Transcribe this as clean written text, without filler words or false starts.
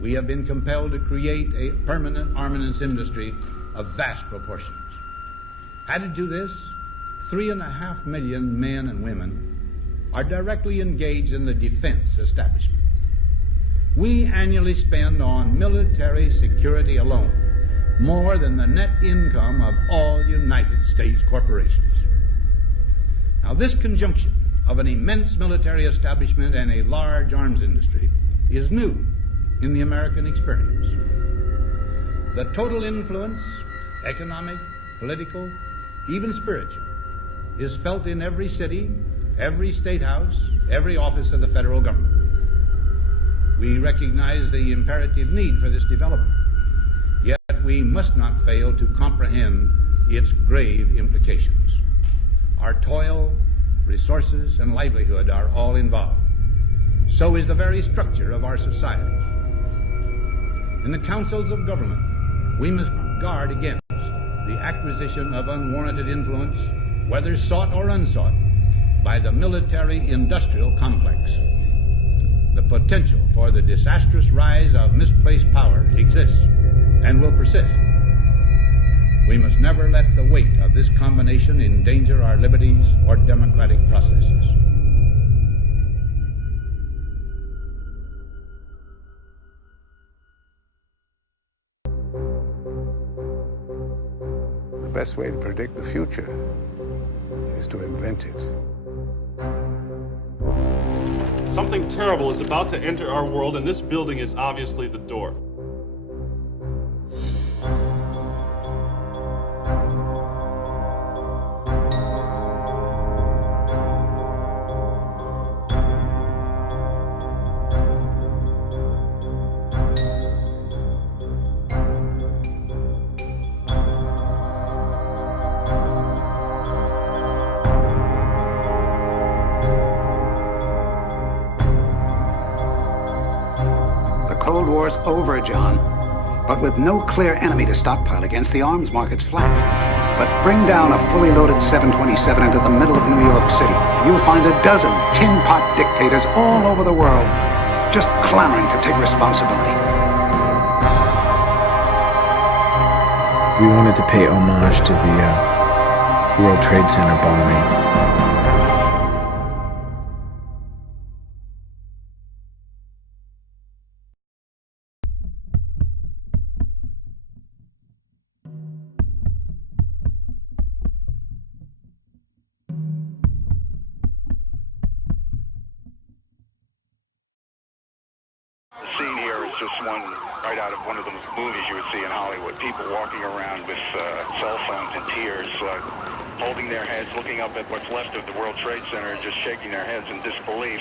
we have been compelled to create a permanent armaments industry of vast proportions. Added to this, 3.5 million men and women are directly engaged in the defense establishment. We annually spend on military security alone more than the net income of all United States corporations. Now, this conjunction of an immense military establishment and a large arms industry is new in the American experience. The total influence, economic, political, even spiritual, is felt in every city, every state house, every office of the federal government. We recognize the imperative need for this development, yet we must not fail to comprehend its grave implications. Our toil, resources, and livelihood are all involved. So is the very structure of our society. In the councils of government, we must guard against the acquisition of unwarranted influence, whether sought or unsought, by the military-industrial complex. The potential for the disastrous rise of misplaced power exists and will persist. We must never let the weight of this combination endanger our liberties or democratic processes. The best way to predict the future is to invent it. Something terrible is about to enter our world, and this building is obviously the door. Cold War's over, John, but with no clear enemy to stockpile against, the arms market's flat. But bring down a fully loaded 727 into the middle of New York City. You'll find a dozen tin-pot dictators all over the world just clamoring to take responsibility. We wanted to pay homage to the World Trade Center bombing. The scene here is just one right out of one of the movies you would see in Hollywood. People walking around with cell phones in tears, holding their heads, looking up at what's left of the World Trade Center and just shaking their heads in disbelief.